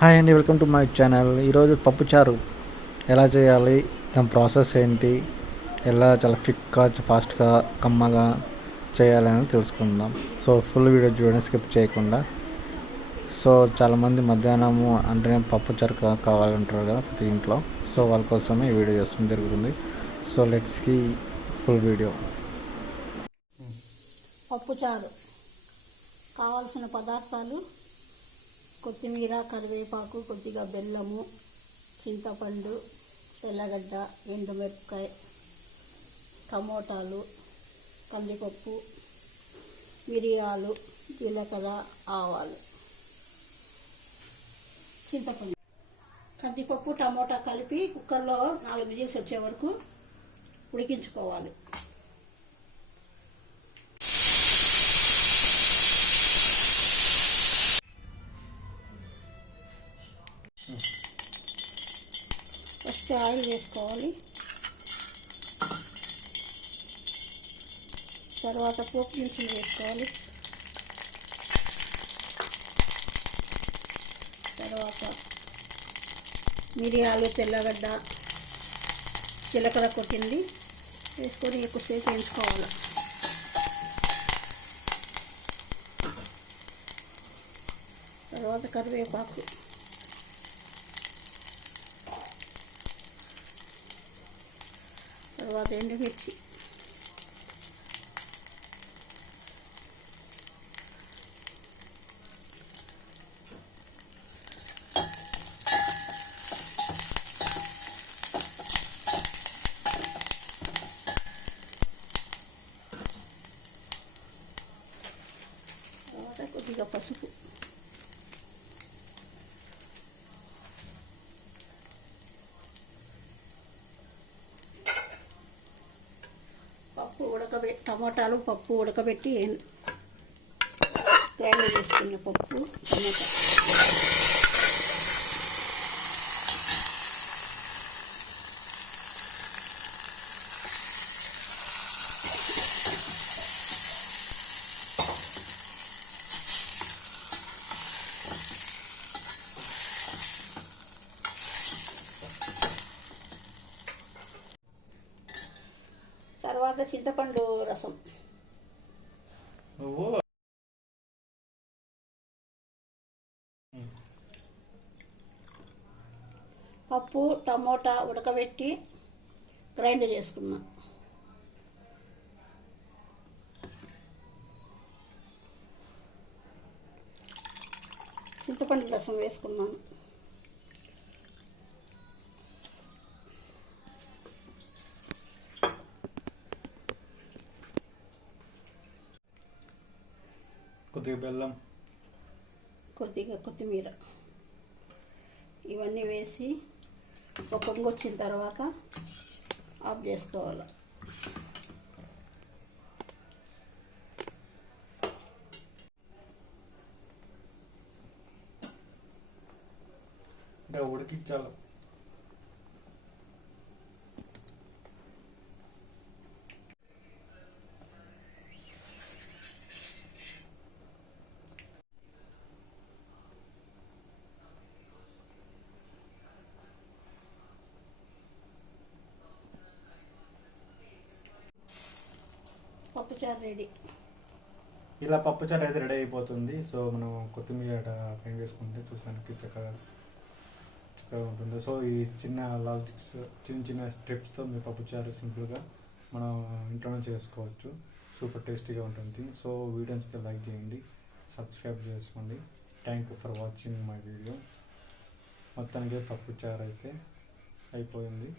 Hi అండి welcome to my channel. ఈరోజు పప్పుచారు ఎలా చేయాలి దాని ప్రాసెస్ ఏంటి ఎలా చాలా క్విక్గా ఫాస్ట్గా కమ్మగా చేయాలని తెలుసుకుందాం. సో ఫుల్ వీడియో చూడండి స్కిప్ చేయకుండా. సో చాలామంది మధ్యాహ్నము అంటే పప్పుచారు కావాలంటారు కదా ప్రతి ఇంట్లో. సో వాళ్ళ కోసమే ఈ వీడియో చేస్తుంది జరుగుతుంది. సో లెట్స్కి ఫుల్ వీడియో. పప్పుచారు. కావాల్సిన పదార్థాలు కొత్తిమీర కరివేపాకు కొద్దిగా బెల్లము చింతపండు తెల్లగడ్డ ఎండుమిరపకాయ టమోటాలు కందిపప్పు మిరియాలు జీలకర్ర ఆవాలు. చింతపండు. కందిపప్పు టమోటా కలిపి కుక్కర్లో నాలుగు విజిల్స్ వచ్చే వరకు ఉడికించుకోవాలి. ఫస్ట్ ఆయిల్ వేసుకోవాలి. తర్వాత పోపు దినుసులు వేసుకోవాలి. తర్వాత మిరియాలు తెల్లగడ్డ జీలకర్ర కొట్టింది వేసుకొని ఎక్కువసేపు వేయించుకోవాలి. తర్వాత కరివేపాకు. తర్వాత ఎండుమిర్చి కొద్దిగా పసుపు. ఉడకబెట్టి టమాటాలు పప్పు ఉడకబెట్టి గ్రైండ్ చేసుకున్న పప్పు టమాటా. తర్వాత చింతపండు రసం. నువ్వు పప్పు టమోటా ఉడకబెట్టి గ్రైండ్ చేసుకున్నా. చింతపండు రసం వేసుకున్నాను. కొద్దిగా బెల్లం. కొద్దిగా కొత్తిమీర. ఇవన్నీ వేసి ఒక పొంగు వచ్చిన తర్వాత ఆఫ్ చేసుకోవాలి. అంటే ఉడికించాలి. పప్పుచారు రెడీ. ఇలా పప్పుచారు అయితే రెడీ అయిపోతుంది. సో మనం కొత్తిమీర పైన వేసుకుంటే చూసానికి చక్కగా చక్కగా ఉంటుంది. సో ఈ చిన్న లాజిక్స్ చిన్న చిన్న స్టెప్స్తో మీ పప్పుచారు సింపుల్గా మనం ఇంట్లోనే చేసుకోవచ్చు. సూపర్ టేస్టీగా ఉంటుంది. సో వీడియో నచ్చితే లైక్ చేయండి సబ్స్క్రైబ్ చేసుకోండి. Thank you for watching my video మొత్తానికి పప్పుచారు అయితే అయిపోయింది.